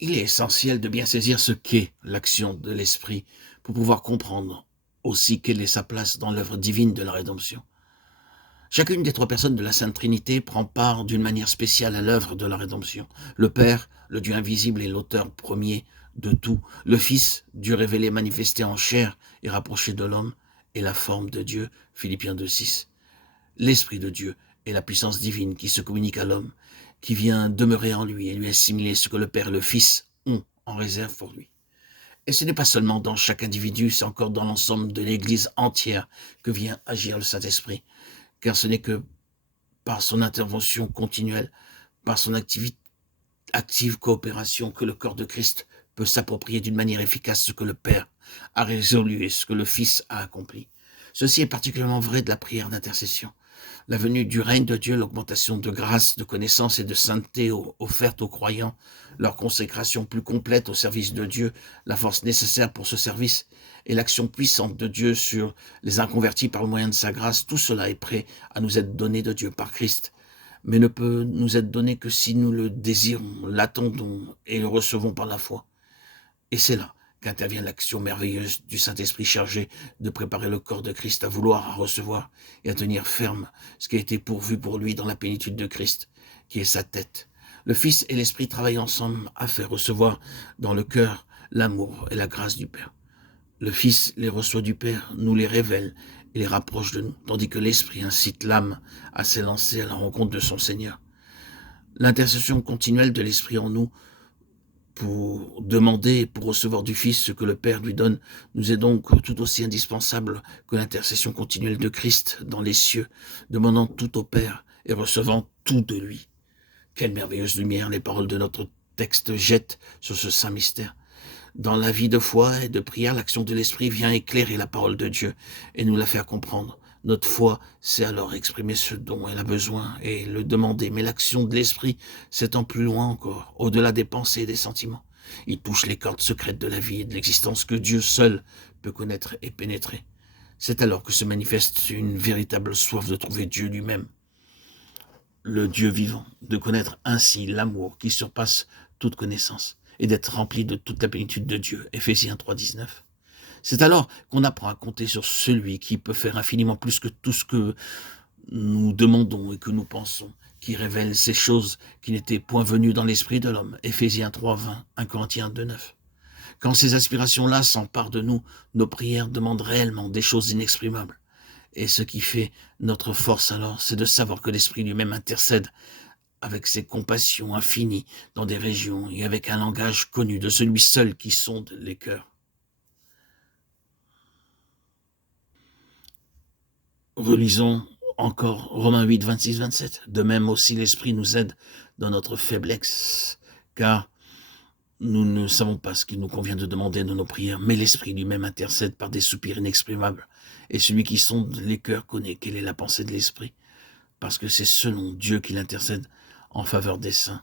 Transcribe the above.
Il est essentiel de bien saisir ce qu'est l'action de l'Esprit pour pouvoir comprendre aussi quelle est sa place dans l'œuvre divine de la rédemption. Chacune des trois personnes de la Sainte Trinité prend part d'une manière spéciale à l'œuvre de la rédemption. Le Père, le Dieu invisible et l'auteur premier de tout. Le Fils, Dieu révélé, manifesté en chair et rapproché de l'homme, et la forme de Dieu, Philippiens 2,6. L'Esprit de Dieu est la puissance divine qui se communique à l'homme, qui vient demeurer en lui et lui assimiler ce que le Père et le Fils ont en réserve pour lui. Et ce n'est pas seulement dans chaque individu, c'est encore dans l'ensemble de l'Église entière que vient agir le Saint-Esprit, car ce n'est que par son intervention continuelle, par son active coopération que le corps de Christ peut s'approprier d'une manière efficace ce que le Père a résolu et ce que le Fils a accompli. Ceci est particulièrement vrai de la prière d'intercession. La venue du règne de Dieu, l'augmentation de grâce, de connaissance et de sainteté offerte aux croyants, leur consécration plus complète au service de Dieu, la force nécessaire pour ce service et l'action puissante de Dieu sur les inconvertis par le moyen de sa grâce, tout cela est prêt à nous être donné de Dieu par Christ, mais ne peut nous être donné que si nous le désirons, l'attendons et le recevons par la foi. Et c'est là qu'intervient l'action merveilleuse du Saint-Esprit chargé de préparer le corps de Christ à vouloir, à recevoir et à tenir ferme ce qui a été pourvu pour lui dans la plénitude de Christ, qui est sa tête. Le Fils et l'Esprit travaillent ensemble à faire recevoir dans le cœur l'amour et la grâce du Père. Le Fils les reçoit du Père, nous les révèle et les rapproche de nous, tandis que l'Esprit incite l'âme à s'élancer à la rencontre de son Seigneur. L'intercession continuelle de l'Esprit en nous pour demander et pour recevoir du Fils ce que le Père lui donne, nous est donc tout aussi indispensable que l'intercession continuelle de Christ dans les cieux, demandant tout au Père et recevant tout de lui. Quelle merveilleuse lumière les paroles de notre texte jettent sur ce saint mystère. Dans la vie de foi et de prière, l'action de l'Esprit vient éclairer la parole de Dieu et nous la faire comprendre. Notre foi, c'est alors exprimer ce dont elle a besoin et le demander. Mais l'action de l'Esprit s'étend plus loin encore, au-delà des pensées et des sentiments. Il touche les cordes secrètes de la vie et de l'existence que Dieu seul peut connaître et pénétrer. C'est alors que se manifeste une véritable soif de trouver Dieu lui-même, le Dieu vivant, de connaître ainsi l'amour qui surpasse toute connaissance et d'être rempli de toute la plénitude de Dieu. Éphésiens 3,19. C'est alors qu'on apprend à compter sur celui qui peut faire infiniment plus que tout ce que nous demandons et que nous pensons, qui révèle ces choses qui n'étaient point venues dans l'esprit de l'homme. Éphésiens 3,20, 1 Corinthiens 2,9. Quand ces aspirations-là s'emparent de nous, nos prières demandent réellement des choses inexprimables. Et ce qui fait notre force alors, c'est de savoir que l'Esprit lui-même intercède avec ses compassions infinies dans des régions et avec un langage connu de celui seul qui sonde les cœurs. Relisons encore Romains 8, 26, 27. De même aussi l'Esprit nous aide dans notre faiblesse, car nous ne savons pas ce qu'il nous convient de demander dans nos prières, mais l'Esprit lui-même intercède par des soupirs inexprimables. Et celui qui sonde les cœurs connaît quelle est la pensée de l'Esprit, parce que c'est selon Dieu qu'il intercède en faveur des saints.